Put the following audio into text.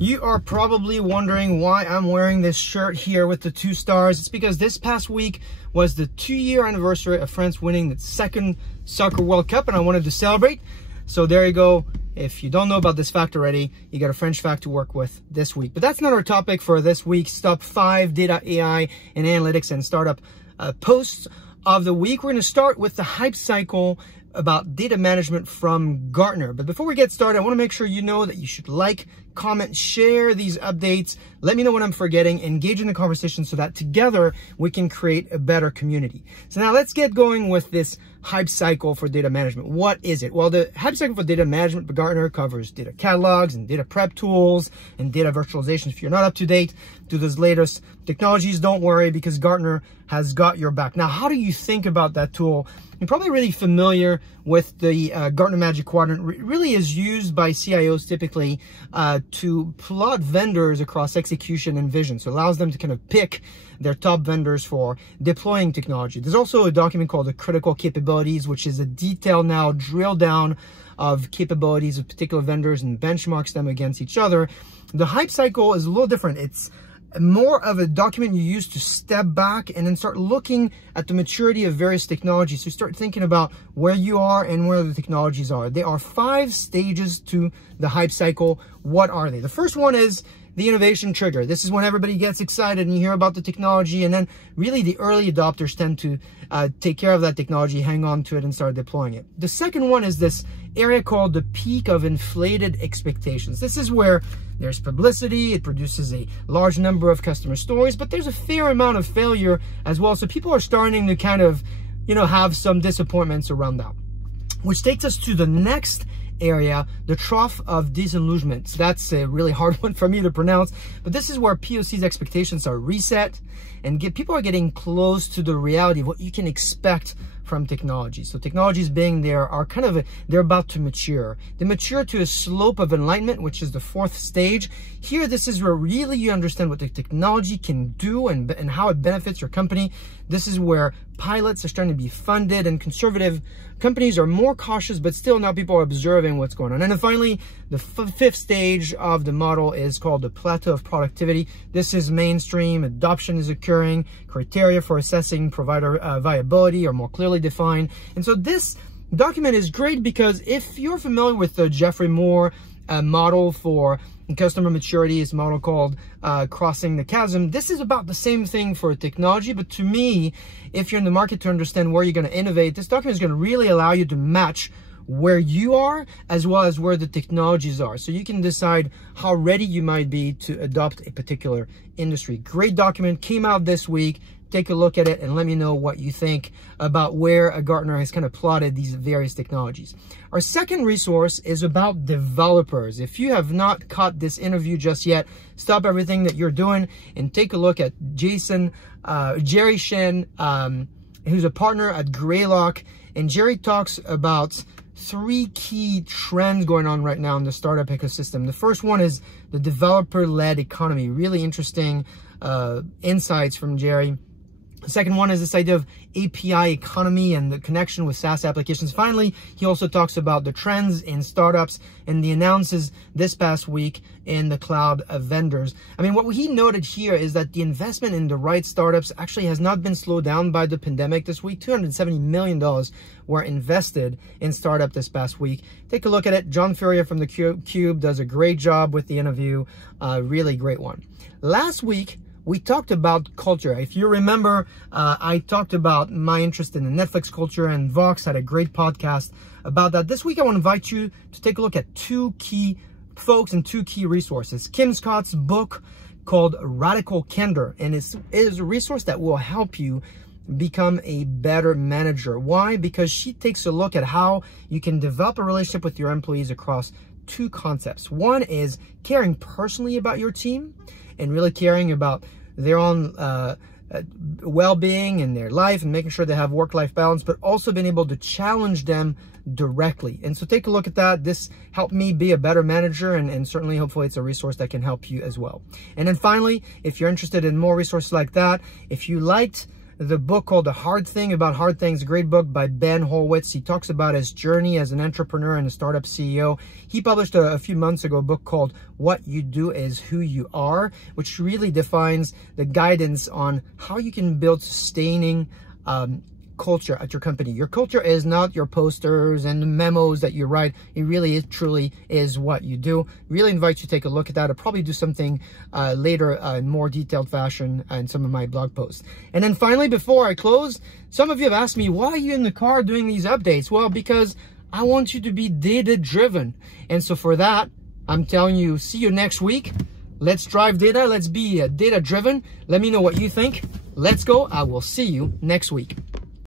You are probably wondering why I'm wearing this shirt here with the 2 stars. It's because this past week was the 2-year anniversary of France winning the 2nd Soccer World Cup, and I wanted to celebrate. So there you go. If you don't know about this fact already, you got a French fact to work with this week. But that's not our topic for this week's top 5 data, AI, and analytics and startup posts of the week. We're going to start with the hype cycle about data management from Gartner. But before we get started, I want to make sure you know that you should like, comment, share these updates. Let me know what I'm forgetting, engage in the conversation so that together we can create a better community. So now let's get going with this hype cycle for data management. What is it? Well, the hype cycle for data management by Gartner covers data catalogs and data prep tools and data virtualization. If you're not up to date to those latest technologies, don't worry, because Gartner has got your back. Now, how do you think about that tool? You're probably really familiar with the Gartner Magic Quadrant. It really is used by CIOs typically to plot vendors across execution and vision. So it allows them to kind of pick their top vendors for deploying technology. There's also a document called the Critical Capabilities, which is a detailed now drill down of capabilities of particular vendors and benchmarks them against each other. The hype cycle is a little different. It's more of a document you use to step back and then start looking at the maturity of various technologies. So start thinking about where you are and where the technologies are. There are 5 stages to the hype cycle. What are they? The first one is the innovation trigger. This is when everybody gets excited and you hear about the technology, and then really the early adopters tend to take care of that technology, hang on to it, and start deploying it. The second one is this area called the peak of inflated expectations. This is where there's publicity, it produces a large number of customer stories, but there's a fair amount of failure as well. So people are starting to kind of, have some disappointments around that. Which takes us to the next area, the trough of disillusionment. So that's a really hard one for me to pronounce, but this is where POC's expectations are reset and people are getting close to the reality of what you can expect from technology. So technologies being there are they're about to mature. They mature to a slope of enlightenment, which is the 4th stage. Here, this is where really you understand what the technology can do and how it benefits your company. This is where pilots are starting to be funded, and conservative companies are more cautious, but still now people are observing what's going on. And then finally, the 5th stage of the model is called the Plateau of Productivity. This is mainstream, adoption is occurring, criteria for assessing provider viability are more clearly defined. And so this document is great because if you're familiar with the Geoffrey model for customer maturity, is a model called Crossing the Chasm. This is about the same thing for technology, but to me, if you're in the market to understand where you're going to innovate, this document is going to really allow you to match where you are as well as where the technologies are. So you can decide how ready you might be to adopt a particular industry. Great document, came out this week. Take a look at it and let me know what you think about where Gartner has kind of plotted these various technologies. Our second resource is about developers. If you have not caught this interview just yet, stop everything that you're doing and take a look at Jerry Chen, who's a partner at Greylock. And Jerry talks about 3 key trends going on right now in the startup ecosystem. The first one is the developer-led economy. Really interesting insights from Jerry. The second one is this idea of API economy and the connection with SaaS applications. Finally, he also talks about the trends in startups and the announces this past week in the cloud of vendors. I mean, what he noted here is that the investment in the right startups actually has not been slowed down by the pandemic this week. $270 million were invested in startup this past week. Take a look at it. John Furrier from the Cube does a great job with the interview. Really great one. Last week, we talked about culture. If you remember, I talked about my interest in the Netflix culture, and Vox had a great podcast about that. This week, I want to invite you to take a look at 2 key folks and 2 key resources. Kim Scott's book called Radical Candor, and it is a resource that will help you become a better manager. Why? Because she takes a look at how you can develop a relationship with your employees across 2 concepts. One is caring personally about your team and really caring about their own well-being and their life and making sure they have work-life balance, but also being able to challenge them directly. And so take a look at that. This helped me be a better manager, and certainly, hopefully, it's a resource that can help you as well. And then finally, if you're interested in more resources like that, if you liked the book called The Hard Thing About Hard Things, a great book by Ben Horowitz. He talks about his journey as an entrepreneur and a startup CEO. He published a few months ago a book called What You Do Is Who You Are, which really defines the guidance on how you can build sustaining culture at your company. Your culture is not your posters and the memos that you write. It really is, truly is what you do. Really invite you to take a look at that. I'll probably do something later in more detailed fashion in some of my blog posts. And then finally, before I close, some of you have asked me, why are you in the car doing these updates? Well, because I want you to be data-driven. And so for that, I'm telling you, see you next week. Let's drive data. Let's be data-driven. Let me know what you think. Let's go. I will see you next week.